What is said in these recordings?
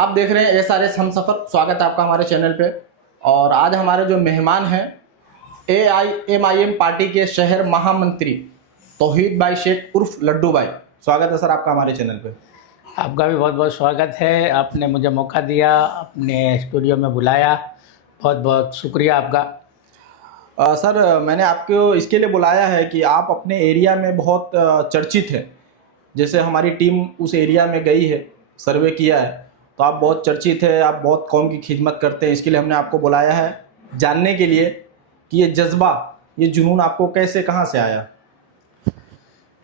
आप देख रहे हैं SRS हमसफ़र। स्वागत है आपका हमारे चैनल पे। और आज हमारे जो मेहमान हैं AIMIM पार्टी के शहर महामंत्री तौहीद भाई शेख उर्फ लड्डू भाई। स्वागत है सर आपका हमारे चैनल पे। आपका भी बहुत बहुत स्वागत है। आपने मुझे मौका दिया, अपने स्टूडियो में बुलाया, बहुत बहुत शुक्रिया आपका। सर मैंने आपको इसके लिए बुलाया है कि आप अपने एरिया में बहुत चर्चित हैं। जैसे हमारी टीम उस एरिया में गई है, सर्वे किया है, तो आप बहुत चर्चित है, आप बहुत कौम की खिदमत करते हैं। इसके लिए हमने आपको बुलाया है जानने के लिए कि ये जज्बा, ये जुनून आपको कैसे, कहाँ से आया।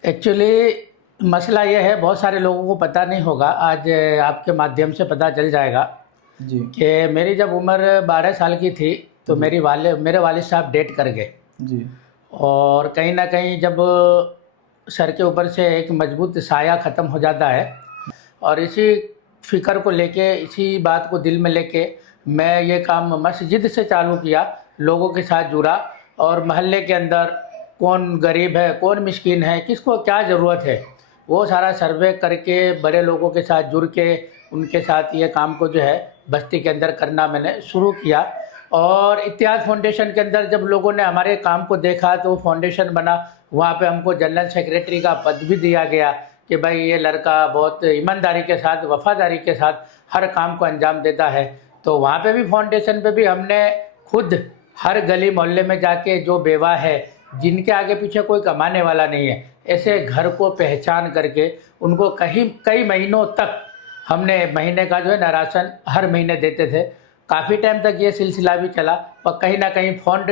एक्चुअली मसला ये है, बहुत सारे लोगों को पता नहीं होगा, आज आपके माध्यम से पता चल जाएगा जी कि मेरी जब उम्र 12 साल की थी तो मेरे वालिद साहब डेट कर गए। जी और कहीं ना कहीं जब सर के ऊपर से एक मजबूत साया ख़त्म हो जाता है, और इसी फ़िक्र को लेके, इसी बात को दिल में लेके मैं ये काम मस्जिद से चालू किया, लोगों के साथ जुड़ा और महल्ले के अंदर कौन गरीब है, कौन मिस्कीन है, किसको क्या ज़रूरत है, वो सारा सर्वे करके बड़े लोगों के साथ जुड़ के उनके साथ ये काम को जो है बस्ती के अंदर करना मैंने शुरू किया। और इतिहाद फाउंडेशन के अंदर जब लोगों ने हमारे काम को देखा तो वो फाउंडेशन बना, वहाँ पे हमको जनरल सेक्रेटरी का पद भी दिया गया कि भाई ये लड़का बहुत ईमानदारी के साथ, वफादारी के साथ हर काम को अंजाम देता है। तो वहाँ पे भी, फाउंडेशन पे भी हमने खुद हर गली मोहल्ले में जाके जो बेवा है, जिनके आगे पीछे कोई कमाने वाला नहीं है, ऐसे घर को पहचान करके उनको कई महीनों तक हमने महीने का जो है ना राशन हर महीने देते थे। काफ़ी टाइम तक ये सिलसिला भी चला, और कहीं ना कहीं फंड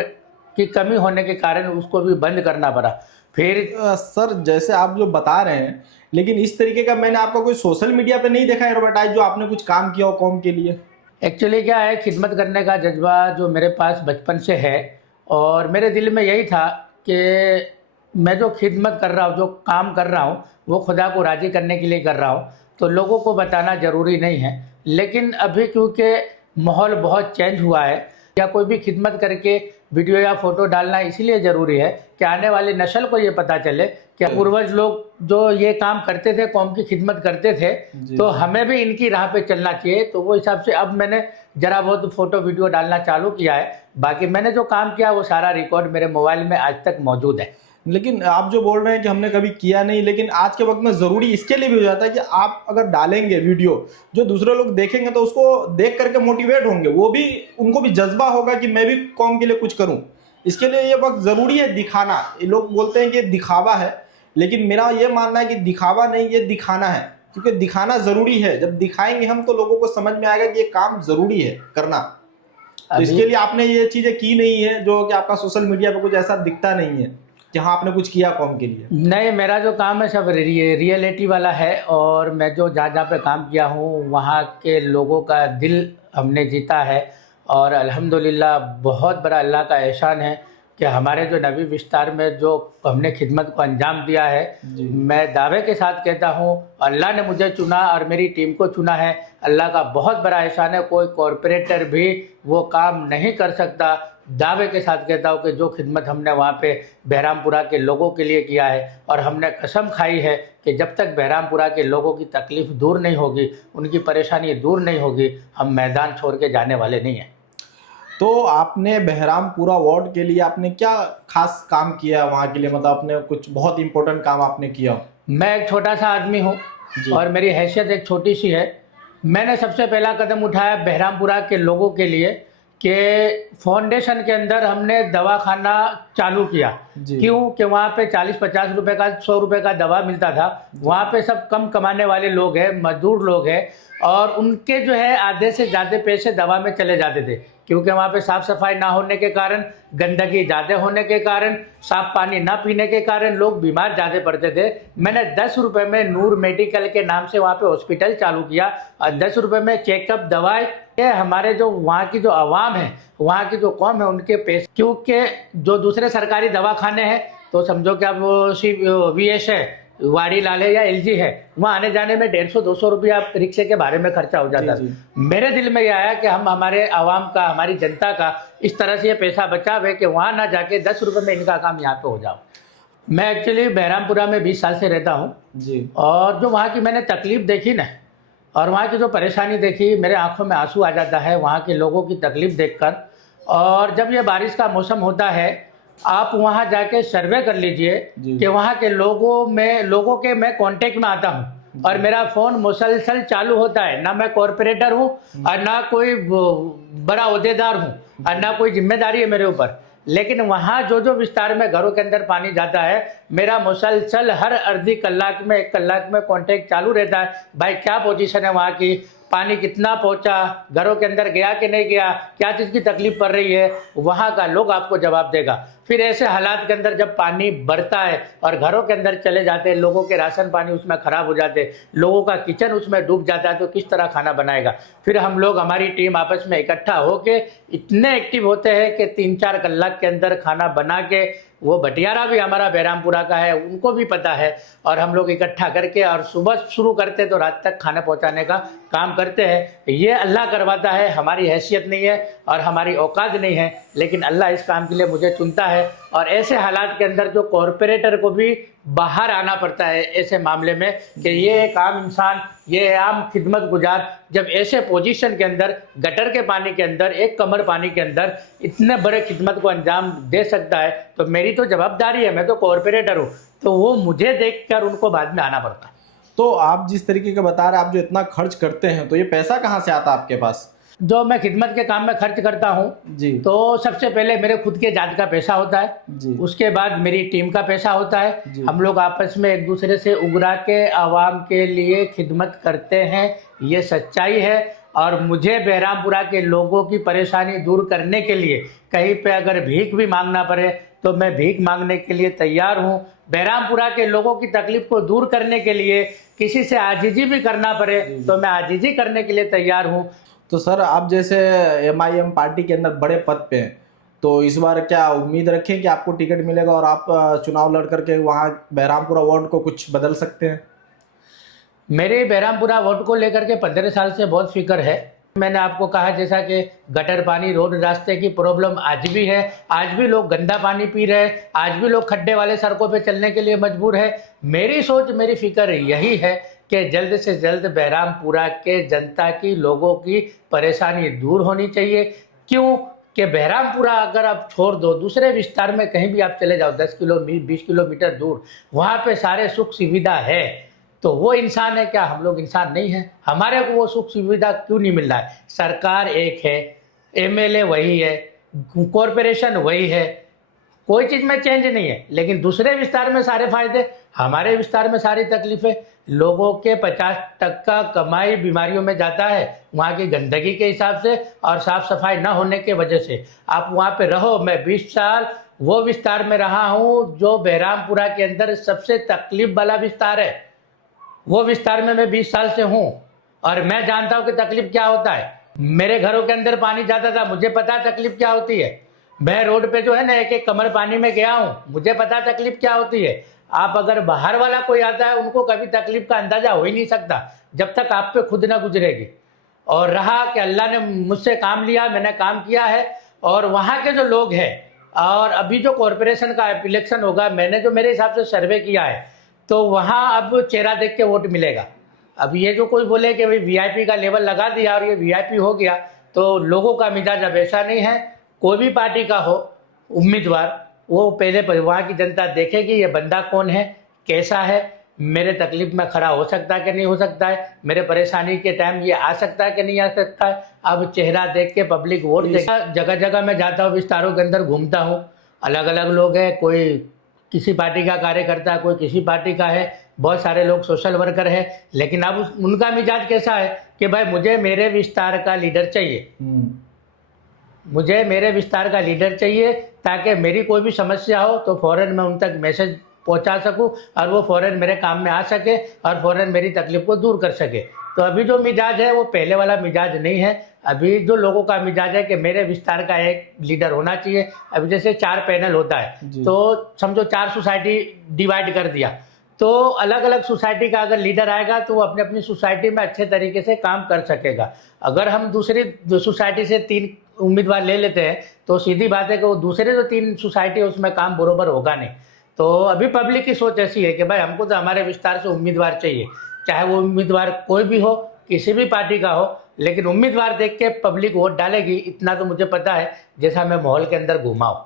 की कमी होने के कारण उसको भी बंद करना पड़ा। फिर सर जैसे आप जो बता रहे हैं, लेकिन इस तरीके का मैंने आपका कोई सोशल मीडिया पे नहीं देखा एडवर्टाइज जो आपने कुछ काम किया हो कौम के लिए। एक्चुअली क्या है, खिदमत करने का जज्बा जो मेरे पास बचपन से है, और मेरे दिल में यही था कि मैं जो खिदमत कर रहा हूँ, जो काम कर रहा हूँ, वो खुदा को राज़ी करने के लिए कर रहा हूँ, तो लोगों को बताना ज़रूरी नहीं है। लेकिन अभी क्योंकि माहौल बहुत चेंज हुआ है, या कोई भी खिदमत करके वीडियो या फ़ोटो डालना इसीलिए ज़रूरी है कि आने वाली नस्ल को ये पता चले कि पूर्वज लोग जो ये काम करते थे, कौम की खिदमत करते थे, तो हमें भी इनकी राह पे चलना चाहिए। तो वो हिसाब से अब मैंने ज़रा बहुत फ़ोटो वीडियो डालना चालू किया है। बाकी मैंने जो काम किया वो सारा रिकॉर्ड मेरे मोबाइल में आज तक मौजूद है। लेकिन आप जो बोल रहे हैं कि हमने कभी किया नहीं, लेकिन आज के वक्त में ज़रूरी इसके लिए भी हो जाता है कि आप अगर डालेंगे वीडियो, जो दूसरे लोग देखेंगे तो उसको देख करके मोटिवेट होंगे, वो भी, उनको भी जज्बा होगा कि मैं भी कौम के लिए कुछ करूं। इसके लिए ये वक्त ज़रूरी है दिखाना। ये लोग बोलते हैं कि दिखावा है, लेकिन मेरा ये मानना है कि दिखावा नहीं, ये दिखाना है, क्योंकि दिखाना ज़रूरी है। जब दिखाएंगे हम तो लोगों को समझ में आएगा कि ये काम ज़रूरी है करना। तो इसके लिए आपने ये चीज़ें की नहीं है जो कि आपका सोशल मीडिया पर कुछ ऐसा दिखता नहीं है जहाँ आपने कुछ किया कौम के लिए। नहीं, मेरा जो काम है सब रियलिटी वाला है, और मैं जो जहाँ जहाँ पे काम किया हूँ वहाँ के लोगों का दिल हमने जीता है। और अल्हम्दुलिल्लाह बहुत बड़ा अल्लाह का एहसान है कि हमारे जो नबी विस्तार में जो हमने खिदमत को अंजाम दिया है, मैं दावे के साथ कहता हूँ अल्लाह ने मुझे चुना और मेरी टीम को चुना है। अल्लाह का बहुत बड़ा एहसान है, कोई कॉरपोरेटर भी वो काम नहीं कर सकता। दावे के साथ कहता हूँ कि जो खिदमत हमने वहाँ पे बहरामपुरा के लोगों के लिए किया है, और हमने कसम खाई है कि जब तक बहरामपुरा के लोगों की तकलीफ़ दूर नहीं होगी, उनकी परेशानी दूर नहीं होगी, हम मैदान छोड़ के जाने वाले नहीं हैं। तो आपने बहरामपुरा वार्ड के लिए आपने क्या खास काम किया वहाँ के लिए, मतलब आपने कुछ बहुत इंपॉर्टेंट काम आपने किया? मैं एक छोटा सा आदमी हूँ और मेरी हैसियत एक छोटी सी है। मैंने सबसे पहला कदम उठाया बहरामपुरा के लोगों के लिए कि फाउंडेशन के अंदर हमने दवाखाना चालू किया। क्यों कि वहाँ पे 40-50 रुपए का, 100 रुपए का दवा मिलता था। वहाँ पे सब कम कमाने वाले लोग हैं, मजदूर लोग हैं, और उनके जो है आधे से ज़्यादा पैसे दवा में चले जाते थे, क्योंकि वहाँ पे साफ़ सफाई ना होने के कारण, गंदगी ज़्यादा होने के कारण, साफ पानी ना पीने के कारण लोग बीमार ज़्यादा पड़ते थे। मैंने 10 रुपये में नूर मेडिकल के नाम से वहाँ पे हॉस्पिटल चालू किया, और 10 रुपये में चेकअप, दवाई। ये हमारे जो वहाँ की जो आवाम है, वहाँ की जो कौम है, उनके पैसे, क्योंकि जो दूसरे सरकारी दवाखाने हैं तो समझो कि अब VS है, वाड़ी लाल है या LG है, वहाँ आने जाने में 150-200 रुपया रिक्शे के भाड़े में खर्चा हो जाता है। मेरे दिल में यह आया कि हम हमारे आवाम का, हमारी जनता का इस तरह से ये पैसा बचावे कि वहाँ ना जाके 10 रुपये में इनका काम यहाँ पे हो जाओ। मैं एक्चुअली बहरामपुरा में 20 साल से रहता हूँ जी, और जो वहाँ की मैंने तकलीफ देखी ना, और वहाँ की जो परेशानी देखी, मेरे आंखों में आंसू आ जाता है वहाँ के लोगों की तकलीफ़ देखकर। और जब ये बारिश का मौसम होता है, आप वहाँ जाके सर्वे कर लीजिए जी। कि वहाँ के लोगों के मैं कांटेक्ट में आता हूँ और मेरा फ़ोन मुसलसल चालू होता है। ना मैं कॉरपोरेटर हूँ और ना कोई बड़ा ओहदेदार हूँ और ना कोई जिम्मेदारी है मेरे ऊपर, लेकिन वहाँ जो जो विस्तार में घरों के अंदर पानी जाता है, मेरा मुसलसल हर अर्धी कलाक में 1 कलाक में कांटेक्ट चालू रहता है। भाई क्या पोजीशन है वहाँ की, पानी कितना पहुँचा, घरों के अंदर गया कि नहीं गया, क्या चीज़ की तकलीफ पड़ रही है, वहाँ का लोग आपको जवाब देगा। फिर ऐसे हालात के अंदर जब पानी बढ़ता है और घरों के अंदर चले जाते हैं, लोगों के राशन पानी उसमें ख़राब हो जाते हैं, लोगों का किचन उसमें डूब जाता है, तो किस तरह खाना बनाएगा। फिर हम लोग, हमारी टीम आपस में इकट्ठा होके इतने एक्टिव होते हैं कि 3-4 कलाक के अंदर खाना बना के, वो भटियारा भी हमारा बहरामपुरा का है, उनको भी पता है, और हम लोग इकट्ठा करके और सुबह शुरू करते तो रात तक खाना पहुंचाने का काम करते हैं। ये अल्लाह करवाता है, हमारी हैसियत नहीं है और हमारी औकात नहीं है, लेकिन अल्लाह इस काम के लिए मुझे चुनता है। और ऐसे हालात के अंदर जो कॉरपोरेटर को भी बाहर आना पड़ता है ऐसे मामले में, कि ये एक आम इंसान, ये आम खिदमत गुजार जब ऐसे पोजीशन के अंदर, गटर के पानी के अंदर, 1 कमर पानी के अंदर इतने बड़े खिदमत को अंजाम दे सकता है, तो मेरी तो जवाबदारी है, मैं तो कॉरपोरेटर हूँ, तो वो मुझे देखकर उनको बाद में आना पड़ता है। तो आप जिस तरीके का बता रहे हैं, आप जो इतना खर्च करते हैं, तो ये पैसा कहाँ से आता है आपके पास? जो मैं खिदमत के काम में खर्च करता हूँ जी। तो सबसे पहले मेरे खुद के जात का पैसा होता है जी। उसके बाद मेरी टीम का पैसा होता है। जी। हम लोग आपस में एक दूसरे से उगरा के आवाम के लिए खिदमत करते हैं, ये सच्चाई है। और मुझे बहरामपुरा के लोगों की परेशानी दूर करने के लिए कहीं पे अगर भीख भी मांगना पड़े तो मैं भीख मांगने के लिए तैयार हूँ। बहरामपुरा के लोगों की तकलीफ को दूर करने के लिए किसी से आजीजी भी करना पड़े तो मैं आजीजी करने के लिए तैयार हूँ। तो सर, आप जैसे MIM पार्टी के अंदर बड़े पद पे हैं, तो इस बार क्या उम्मीद रखें कि आपको टिकट मिलेगा और आप चुनाव लड़ करके वहाँ बहरामपुरा वार्ड को कुछ बदल सकते हैं? मेरे बहरामपुरा वार्ड को लेकर के 15 साल से बहुत फिक्र है। मैंने आपको कहा जैसा कि गटर पानी, रोड रास्ते की प्रॉब्लम आज भी है, आज भी लोग गंदा पानी पी रहे हैं, आज भी लोग खड्डे वाले सड़कों पे चलने के लिए मजबूर है। मेरी सोच, मेरी फिक्र यही है कि जल्द से जल्द बहरामपुरा के जनता की, लोगों की परेशानी दूर होनी चाहिए। क्यों कि बहरामपुरा अगर आप छोड़ दो, दूसरे विस्तार में कहीं भी आप चले जाओ 10 किलोमीटर 20 किलोमीटर दूर, वहाँ पे सारे सुख सुविधा है, तो वो इंसान है क्या? हम लोग इंसान नहीं हैं? हमारे को वो सुख सुविधा क्यों नहीं मिल रहा है? सरकार एक है, MLA वही है, कॉरपोरेशन वही है, कोई चीज़ में चेंज नहीं है, लेकिन दूसरे विस्तार में सारे फायदे, हमारे विस्तार में सारी तकलीफें। लोगों के 50% कमाई बीमारियों में जाता है वहाँ की गंदगी के हिसाब से और साफ सफाई न होने के वजह से। आप वहाँ पे रहो, मैं 20 साल वो विस्तार में रहा हूँ जो बहरामपुरा के अंदर सबसे तकलीफ वाला विस्तार है। वो विस्तार में मैं 20 साल से हूँ और मैं जानता हूँ कि तकलीफ क्या होता है। मेरे घरों के अंदर पानी जाता था, मुझे पता तकलीफ क्या होती है। मैं रोड पे जो है ना 1-1 कमर पानी में गया हूँ, मुझे पता तकलीफ क्या होती है। आप अगर बाहर वाला कोई आता है, उनको कभी तकलीफ का अंदाजा हो ही नहीं सकता जब तक आप पे खुद ना गुजरेगी। और रहा कि अल्लाह ने मुझसे काम लिया, मैंने काम किया है। और वहाँ के जो लोग हैं, और अभी जो कॉरपोरेशन का इलेक्शन होगा, मैंने जो मेरे हिसाब से सर्वे किया है, तो वहाँ अब चेहरा देख के वोट मिलेगा। अब ये जो कोई बोले कि भाई VIP का लेवल लगा दिया और ये VIP हो गया, तो लोगों का मिजाज अब ऐसा नहीं है। कोई भी पार्टी का हो उम्मीदवार, वो पहले वहाँ की जनता देखेगी ये बंदा कौन है, कैसा है, मेरे तकलीफ में खड़ा हो सकता है कि नहीं हो सकता है, मेरे परेशानी के टाइम ये आ सकता है कि नहीं आ सकता है। अब चेहरा देख के पब्लिक वोट देगा। जगह जगह मैं जाता हूँ, विस्तारों के अंदर घूमता हूँ, अलग अलग लोग हैं, कोई किसी पार्टी का कार्यकर्ता है, कोई किसी पार्टी का है, बहुत सारे लोग सोशल वर्कर है, लेकिन अब उनका मिजाज कैसा है कि भाई मुझे मेरे विस्तार का लीडर चाहिए, मुझे मेरे विस्तार का लीडर चाहिए, ताकि मेरी कोई भी समस्या हो तो फ़ौरन मैं उन तक मैसेज पहुंचा सकूं और वो फ़ौरन मेरे काम में आ सके और फ़ौरन मेरी तकलीफ को दूर कर सके। तो अभी जो मिजाज है वो पहले वाला मिजाज नहीं है। अभी जो लोगों का मिजाज है कि मेरे विस्तार का एक लीडर होना चाहिए। अभी जैसे 4 पैनल होता है, तो समझो 4 सोसाइटी डिवाइड कर दिया, तो अलग अलग सोसाइटी का अगर लीडर आएगा तो वो अपनी अपनी सोसाइटी में अच्छे तरीके से काम कर सकेगा। अगर हम दूसरी सोसाइटी से 3 उम्मीदवार ले लेते हैं तो सीधी बात है कि वो दूसरे जो 3 सोसाइटी है उसमें काम बरोबर होगा नहीं। तो अभी पब्लिक की सोच ऐसी है कि भाई हमको तो हमारे विस्तार से उम्मीदवार चाहिए, चाहे वो उम्मीदवार कोई भी हो, किसी भी पार्टी का हो, लेकिन उम्मीदवार देख के पब्लिक वोट डालेगी, इतना तो मुझे पता है, जैसा मैं माहौल के अंदर घूमा हूँ।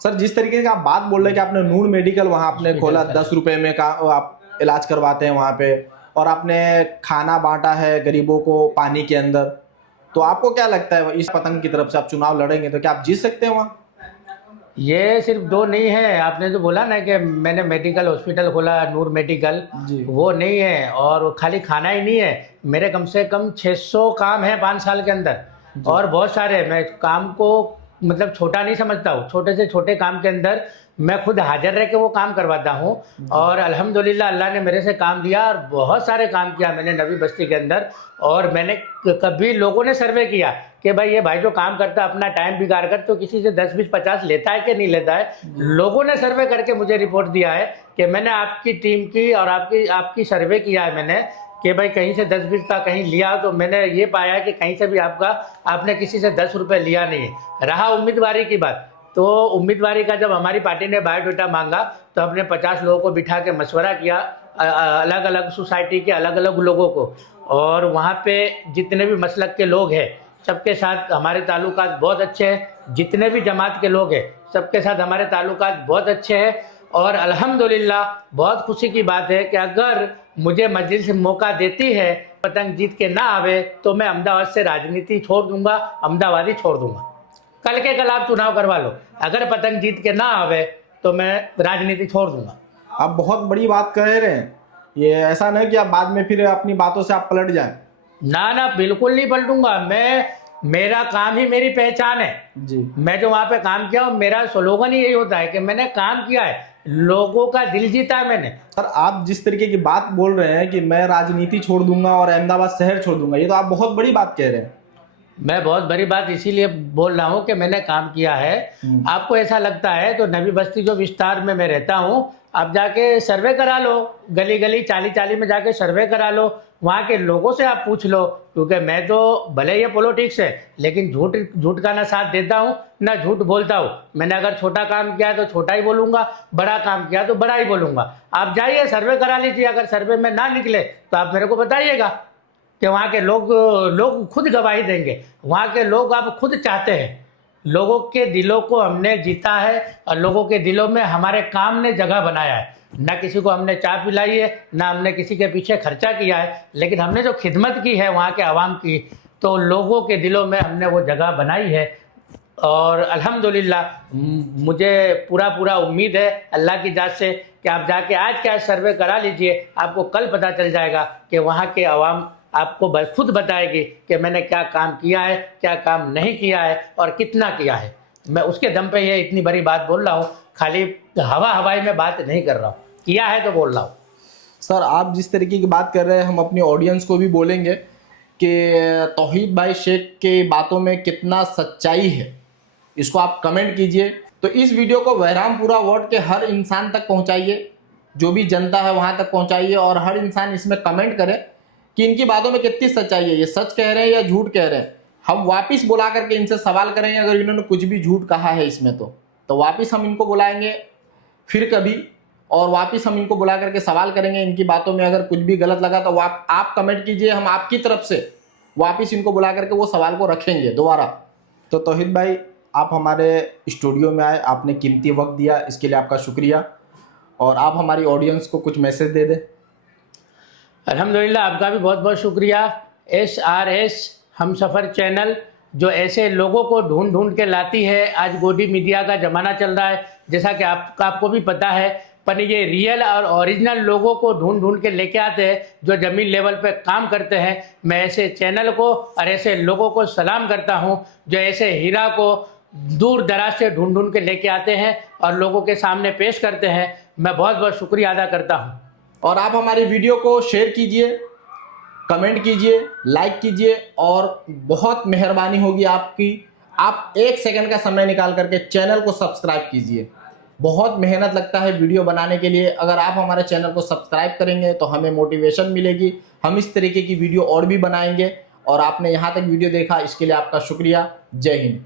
सर, जिस तरीके से आप बात बोल रहे हैं कि आपने नूर मेडिकल वहां आपने खोला, 10 रुपए में का आप इलाज करवाते हैं वहां पे, और आपने खाना बांटा है गरीबों को पानी के अंदर, तो आपको क्या लगता है इस पतंग की तरफ से आप चुनाव लड़ेंगे तो क्या आप जीत सकते हैं वहाँ? ये सिर्फ दो नहीं है, आपने जो बोला ना कि मैंने मेडिकल हॉस्पिटल खोला, नूर मेडिकल, जी। वो नहीं है। और खाली खाना ही नहीं है, मेरे कम से कम 600 काम है 5 साल के अंदर, और बहुत सारे, मैं काम को मतलब छोटा नहीं समझता हूँ, छोटे से छोटे काम के अंदर मैं खुद हाजिर रह के वो काम करवाता हूँ। और अल्हम्दुलिल्लाह अल्लाह ने मेरे से काम लिया, और बहुत सारे काम किया मैंने नवी बस्ती के अंदर। और मैंने कभी लोगों ने सर्वे किया कि भाई ये भाई जो काम करता है अपना टाइम बिगाड़ कर, तो किसी से 10 20 50 लेता है कि नहीं लेता है। लोगों ने सर्वे करके मुझे रिपोर्ट दिया है कि मैंने आपकी टीम की और आपकी सर्वे किया है मैंने, कि भाई कहीं से 10 20 का कहीं लिया, तो मैंने ये पाया कि कहीं से भी आपने किसी से 10 रुपये लिया नहीं है। रहा उम्मीदवारी की बात, तो उम्मीदवारी का जब हमारी पार्टी ने बायोडाटा मांगा, तो हमने 50 लोगों को बिठा के मशवरा किया, अलग अलग सोसाइटी के अलग अलग लोगों को, और वहाँ पे जितने भी मसलक के लोग हैं सबके साथ हमारे ताल्लुकात बहुत अच्छे हैं, जितने भी जमात के लोग हैं सबके साथ हमारे ताल्लुकात बहुत अच्छे हैं। और अल्हम्दुलिल्लाह बहुत खुशी की बात है कि अगर मुझे मजलिस मौका देती है, पतंग जीत के ना आवे, तो मैं अहमदाबाद से राजनीति छोड़ दूंगा, अहमदाबादी छोड़ दूंगा। कल के कल आप चुनाव करवा लो, अगर पतंग जीत के ना आवे तो मैं राजनीति छोड़ दूंगा। आप बहुत बड़ी बात कह रहे हैं, ये ऐसा नहीं कि आप बाद में फिर अपनी बातों से आप पलट जाएं। ना ना, बिल्कुल नहीं पलटूंगा मैं, मेरा काम ही मेरी पहचान है जी। मैं जो वहाँ पे काम किया हूँ, मेरा स्लोगन ही यही होता है कि मैंने काम किया है, लोगों का दिल जीता है मैंने। सर, आप जिस तरीके की बात बोल रहे हैं कि मैं राजनीति छोड़ दूंगा और अहमदाबाद शहर छोड़ दूंगा, ये तो आप बहुत बड़ी बात कह रहे हैं। मैं बहुत बड़ी बात इसीलिए बोल रहा हूँ कि मैंने काम किया है। आपको ऐसा लगता है तो नवी बस्ती जो विस्तार में मैं रहता हूँ, आप जाके सर्वे करा लो, गली गली 40 में जाके सर्वे करा लो, वहाँ के लोगों से आप पूछ लो। क्योंकि मैं तो भले ये पॉलिटिक्स है, लेकिन झूठ का ना साथ देता हूँ ना झूठ बोलता हूँ। मैंने अगर छोटा काम किया तो छोटा ही बोलूँगा, बड़ा काम किया तो बड़ा ही बोलूँगा। आप जाइए सर्वे करा लीजिए, अगर सर्वे में ना निकले तो आप मेरे को बताइएगा कि वहाँ के लोग खुद गवाही देंगे। वहाँ के लोग आप खुद चाहते हैं, लोगों के दिलों को हमने जीता है, और लोगों के दिलों में हमारे काम ने जगह बनाया है। ना किसी को हमने चाय पिलाई है, ना हमने किसी के पीछे खर्चा किया है, लेकिन हमने जो खिदमत की है वहाँ के आवाम की, तो लोगों के दिलों में हमने वो जगह बनाई है। और अल्हम्दुलिल्लाह मुझे पूरा उम्मीद है अल्लाह की जात से कि आप जाके आज क्या सर्वे करा लीजिए, आपको कल पता चल जाएगा कि वहाँ के आवाम आपको खुद बताएगी कि मैंने क्या काम किया है, क्या काम नहीं किया है, और कितना किया है। मैं उसके दम पे ये इतनी बड़ी बात बोल रहा हूँ, खाली हवाई में बात नहीं कर रहा हूँ, किया है तो बोल रहा हूँ। सर, आप जिस तरीके की बात कर रहे हैं, हम अपनी ऑडियंस को भी बोलेंगे कि तौहीद भाई शेख के बातों में कितना सच्चाई है, इसको आप कमेंट कीजिए। तो इस वीडियो को बहरामपुरा वार्ड के हर इंसान तक पहुंचाइए, जो भी जनता है वहां तक पहुंचाइए, और हर इंसान इसमें कमेंट करे कि इनकी बातों में कितनी सच्चाई है, ये सच कह रहे हैं या झूठ कह रहे हैं। हम वापिस बुला करके इनसे सवाल करेंगे, अगर इन्होंने कुछ भी झूठ कहा है इसमें तो वापिस हम इनको बुलाएंगे फिर कभी, और वापिस हम इनको बुला करके सवाल करेंगे इनकी बातों में। अगर कुछ भी गलत लगा तो आप कमेंट कीजिए, हम आपकी तरफ से वापिस इनको बुला करके वो सवाल को रखेंगे दोबारा। तो तौहीद भाई, आप हमारे स्टूडियो में आए, आपने कीमती वक्त दिया, इसके लिए आपका शुक्रिया। और आप हमारी ऑडियंस को कुछ मैसेज दे दें। अल्हम्दुलिल्लाह, आपका भी बहुत बहुत शुक्रिया। SRS हमसफ़र चैनल जो ऐसे लोगों को ढूंढ के लाती है। आज गोदी मीडिया का ज़माना चल रहा है, जैसा कि आपको भी पता है, पर ये रियल और ओरिजिनल लोगों को ढूंढ के लेके आते हैं जो ज़मीन लेवल पे काम करते हैं। मैं ऐसे चैनल को और ऐसे लोगों को सलाम करता हूँ जो ऐसे हीरा को दूर दराज से ढूंढ के लेके आते हैं और लोगों के सामने पेश करते हैं। मैं बहुत बहुत शुक्रिया अदा करता हूँ। और आप हमारी वीडियो को शेयर कीजिए, कमेंट कीजिए, लाइक कीजिए, और बहुत मेहरबानी होगी आपकी, आप 1 सेकंड का समय निकाल करके चैनल को सब्सक्राइब कीजिए। बहुत मेहनत लगता है वीडियो बनाने के लिए। अगर आप हमारे चैनल को सब्सक्राइब करेंगे तो हमें मोटिवेशन मिलेगी, हम इस तरीके की वीडियो और भी बनाएंगे। और आपने यहाँ तक वीडियो देखा, इसके लिए आपका शुक्रिया। जय हिंद।